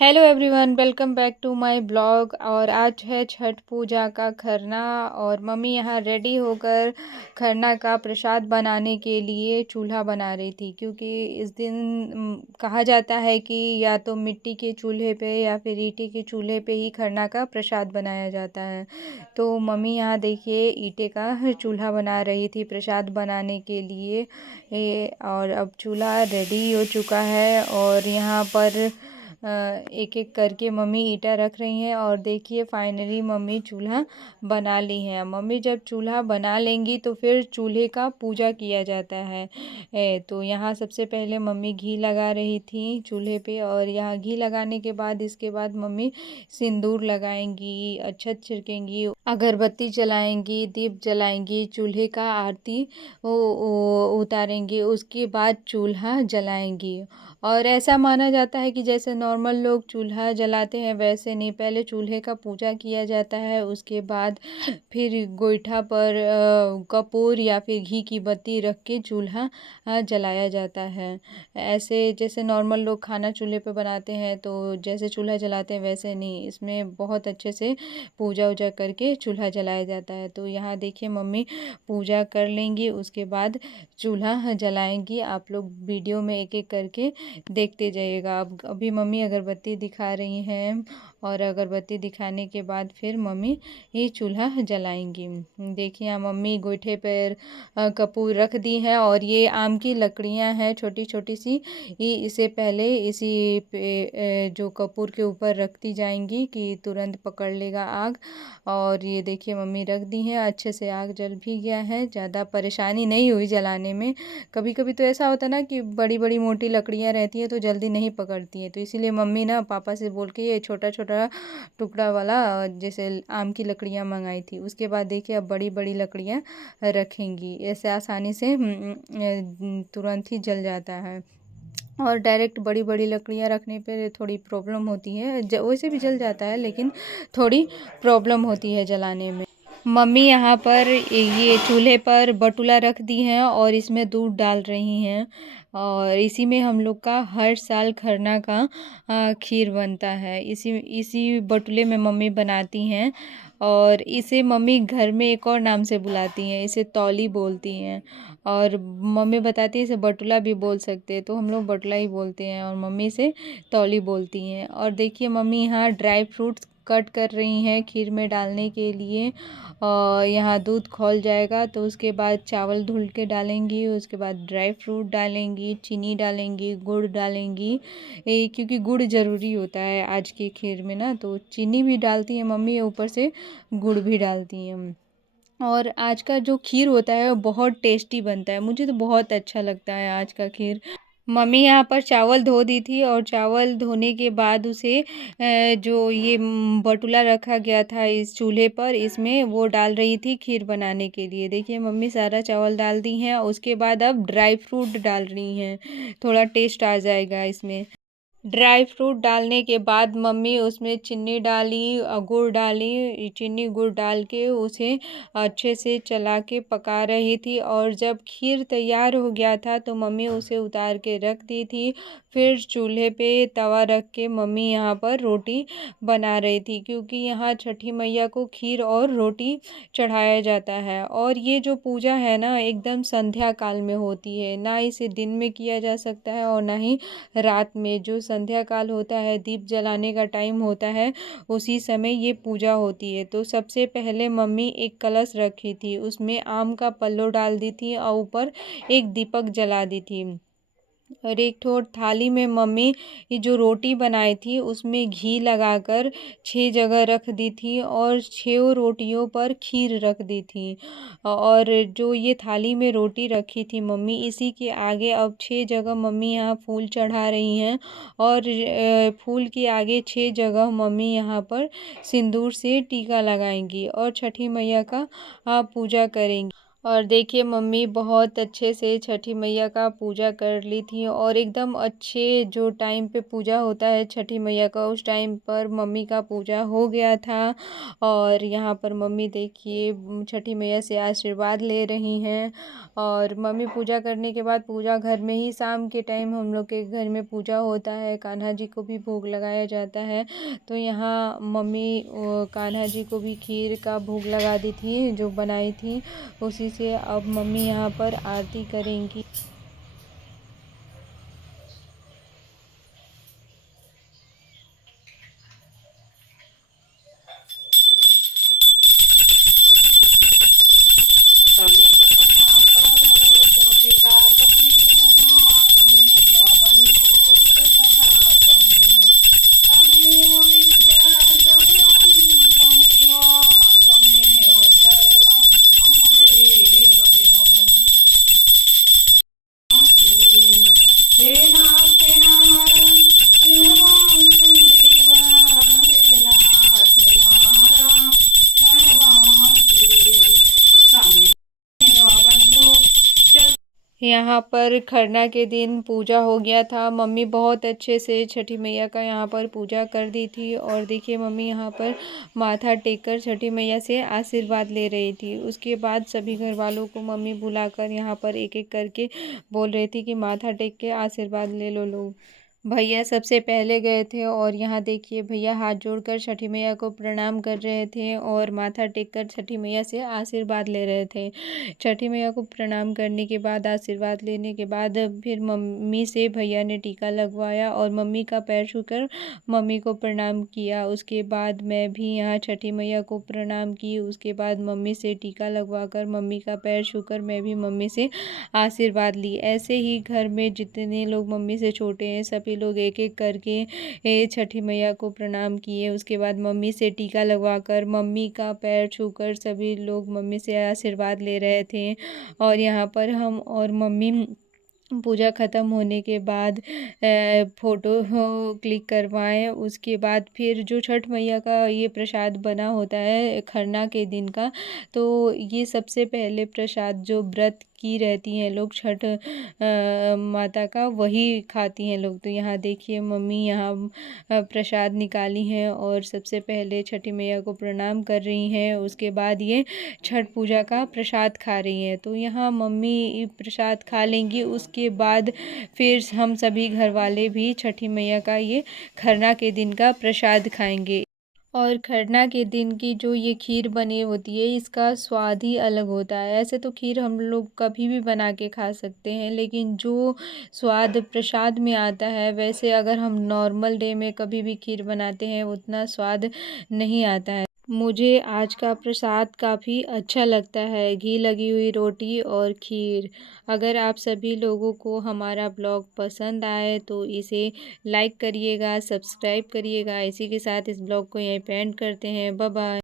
Hello everyone, welcome back to my blog. और आज है छठ पूजा का खरना और मम्मी यहाँ रेडी होकर खरना का प्रसाद बनाने के लिए चूल्हा बना रही थी, क्योंकि इस दिन कहा जाता है कि या तो मिट्टी के चूल्हे पे या फिर ईंटे के चूल्हे पे ही खरना का प्रसाद बनाया जाता है। तो मम्मी यहाँ देखिए ईंटे का चूल्हा बना रही थी प्रसाद बनाने के लिए। और अब चूल्हा रेडी हो चुका है और यहाँ पर एक एक करके मम्मी ईंटा रख रही हैं। और देखिए फाइनली मम्मी चूल्हा बना ली है। मम्मी जब चूल्हा बना लेंगी तो फिर चूल्हे का पूजा किया जाता है। तो यहाँ सबसे पहले मम्मी घी लगा रही थी चूल्हे पे, और यहाँ घी लगाने के बाद इसके बाद मम्मी सिंदूर लगाएंगी, अक्षत छिड़केंगी, अगरबत्ती जलाएंगी, दीप जलाएंगी, चूल्हे का आरती उतारेंगी, उसके बाद चूल्हा जलाएंगी। और ऐसा माना जाता है कि जैसे नॉर्मल लोग चूल्हा जलाते हैं वैसे नहीं, पहले चूल्हे का पूजा किया जाता है, उसके बाद फिर गोईठा पर कपूर या फिर घी की बत्ती रख के चूल्हा जलाया जाता है। ऐसे जैसे नॉर्मल लोग खाना चूल्हे पे बनाते हैं तो जैसे चूल्हा जलाते हैं वैसे नहीं, इसमें बहुत अच्छे से पूजा वूजा करके चूल्हा जलाया जाता है। तो यहाँ देखिए मम्मी पूजा कर लेंगी, उसके बाद चूल्हा जलाएंगी। आप लोग वीडियो में एक एक करके देखते जाइएगा। अब अभी मम्मी अगरबत्ती दिखा रही हैं और अगरबत्ती दिखाने के बाद फिर मम्मी ये चूल्हा जलाएंगी। देखिए यहाँ मम्मी गोईठे पर कपूर रख दी है और ये आम की लकड़ियां हैं छोटी छोटी सी। ये इसे पहले इसी पे जो कपूर के ऊपर रखती जाएंगी कि तुरंत पकड़ लेगा आग। और ये देखिए मम्मी रख दी हैं, अच्छे से आग जल भी गया है, ज़्यादा परेशानी नहीं हुई जलाने में। कभी कभी तो ऐसा होता है ना कि बड़ी बड़ी मोटी लकड़ियाँ रहती हैं तो जल्दी नहीं पकड़ती हैं, तो इसीलिए मम्मी ना पापा से बोल के ये छोटा छोटा टुकड़ा वाला जैसे आम की लकड़ियाँ मंगाई थी। उसके बाद देखिए अब बड़ी बड़ी लकड़ियाँ रखेंगी, ऐसे आसानी से तुरंत ही जल जाता है। और डायरेक्ट बड़ी बड़ी लकड़ियाँ रखने पे थोड़ी प्रॉब्लम होती है, वैसे भी जल जाता है लेकिन थोड़ी प्रॉब्लम होती है जलाने में। मम्मी यहाँ पर ये चूल्हे पर बटुला रख दी हैं और इसमें दूध डाल रही हैं। और इसी में हम लोग का हर साल खरना का खीर बनता है, इसी इसी बटुले में मम्मी बनाती हैं। और इसे मम्मी घर में एक और नाम से बुलाती हैं, इसे तौली बोलती हैं। और मम्मी बताती है इसे बटुला भी बोल सकते हैं, तो हम लोग बटुला ही बोलते हैं और मम्मी से तौली बोलती हैं। और देखिए मम्मी यहाँ ड्राई फ्रूट्स कट कर रही हैं खीर में डालने के लिए। और यहाँ दूध खौल जाएगा तो उसके बाद चावल धुल के डालेंगी, उसके बाद ड्राई फ्रूट डालेंगी, चीनी डालेंगी, गुड़ डालेंगी। क्योंकि गुड़ ज़रूरी होता है आज की खीर में ना, तो चीनी भी डालती है मम्मी, ऊपर से गुड़ भी डालती हैं। और आज का जो खीर होता है वो बहुत टेस्टी बनता है, मुझे तो बहुत अच्छा लगता है आज का खीर। मम्मी यहाँ पर चावल धो दी थी और चावल धोने के बाद उसे जो ये बटुला रखा गया था इस चूल्हे पर, इसमें वो डाल रही थी खीर बनाने के लिए। देखिए मम्मी सारा चावल डाल दी हैं, उसके बाद अब ड्राई फ्रूट डाल रही हैं, थोड़ा टेस्ट आ जाएगा इसमें। ड्राई फ्रूट डालने के बाद मम्मी उसमें चीनी डाली, गुड़ डाली, चीनी गुड़ डाल के उसे अच्छे से चला के पका रही थी। और जब खीर तैयार हो गया था तो मम्मी उसे उतार के रख दी थी। फिर चूल्हे पे तवा रख के मम्मी यहाँ पर रोटी बना रही थी, क्योंकि यहाँ छठी मैया को खीर और रोटी चढ़ाया जाता है। और ये जो पूजा है ना एकदम संध्या काल में होती है, ना इसे दिन में किया जा सकता है और ना ही रात में। जो संध्या काल होता है, दीप जलाने का टाइम होता है, उसी समय ये पूजा होती है। तो सबसे पहले मम्मी एक कलश रखी थी, उसमें आम का पल्लो डाल दी थी और ऊपर एक दीपक जला दी थी। और एक ठो थाली में मम्मी ये जो रोटी बनाई थी उसमें घी लगाकर 6 जगह रख दी थी और 6 रोटियों पर खीर रख दी थी। और जो ये थाली में रोटी रखी थी मम्मी, इसी के आगे अब 6 जगह मम्मी यहाँ फूल चढ़ा रही हैं। और फूल के आगे 6 जगह मम्मी यहाँ पर सिंदूर से टीका लगाएंगी और छठी मैया का पूजा करेंगी। और देखिए मम्मी बहुत अच्छे से छठी मैया का पूजा कर ली थी और एकदम अच्छे जो टाइम पे पूजा होता है छठी मैया का उस टाइम पर मम्मी का पूजा हो गया था। और यहाँ पर मम्मी देखिए छठी मैया से आशीर्वाद ले रही हैं। और मम्मी पूजा करने के बाद पूजा घर में ही शाम के टाइम हम लोग के घर में पूजा होता है, कान्हा जी को भी भोग लगाया जाता है। तो यहाँ मम्मी कान्हा जी को भी खीर का भोग लगा दी थी जो बनाई थी, उसी से अब मम्मी यहाँ पर आरती करेंगी। यहाँ पर खरना के दिन पूजा हो गया था। मम्मी बहुत अच्छे से छठी मैया का यहाँ पर पूजा कर दी थी। और देखिए मम्मी यहाँ पर माथा टेक कर छठी मैया से आशीर्वाद ले रही थी। उसके बाद सभी घर वालों को मम्मी बुलाकर यहाँ पर एक एक करके बोल रही थी कि माथा टेक के आशीर्वाद ले लो लोग। भैया सबसे पहले गए थे और यहाँ देखिए भैया हाथ जोड़कर छठी मैया को प्रणाम कर रहे थे और माथा टेककर छठी मैया से आशीर्वाद ले रहे थे। छठी मैया को प्रणाम करने के बाद आशीर्वाद लेने के बाद फिर मम्मी से भैया ने टीका लगवाया और मम्मी का पैर छूकर मम्मी को प्रणाम किया। उसके बाद मैं भी यहाँ छठी मैया को प्रणाम की। उसके बाद मम्मी से टीका लगवाकर मम्मी का पैर छूकर मैं भी मम्मी से आशीर्वाद ली। ऐसे ही घर में जितने लोग मम्मी से छोटे हैं सभी लोग एक एक करके छठी मैया को प्रणाम किए। उसके बाद मम्मी से टीका लगवाकर मम्मी का पैर छूकर सभी लोग मम्मी से आशीर्वाद ले रहे थे। और यहाँ पर हम और मम्मी पूजा ख़त्म होने के बाद फ़ोटो क्लिक करवाएं। उसके बाद फिर जो छठ मैया का ये प्रसाद बना होता है खरना के दिन का, तो ये सबसे पहले प्रसाद जो व्रत की रहती हैं लोग छठ माता का वही खाती हैं लोग। तो यहाँ देखिए मम्मी यहाँ प्रसाद निकाली हैं और सबसे पहले छठी मैया को प्रणाम कर रही हैं। उसके बाद ये छठ पूजा का प्रसाद खा रही हैं। तो यहाँ मम्मी प्रसाद खा लेंगी, उसके बाद फिर हम सभी घर वाले भी छठी मैया का ये खरना के दिन का प्रसाद खाएंगे। और खरना के दिन की जो ये खीर बनी होती है इसका स्वाद ही अलग होता है। ऐसे तो खीर हम लोग कभी भी बना के खा सकते हैं, लेकिन जो स्वाद प्रसाद में आता है वैसे अगर हम नॉर्मल डे में कभी भी खीर बनाते हैं उतना स्वाद नहीं आता है। मुझे आज का प्रसाद काफ़ी अच्छा लगता है, घी लगी हुई रोटी और खीर। अगर आप सभी लोगों को हमारा ब्लॉग पसंद आए तो इसे लाइक करिएगा, सब्सक्राइब करिएगा। इसी के साथ इस ब्लॉग को यहीं पे एंड करते हैं। Bye bye.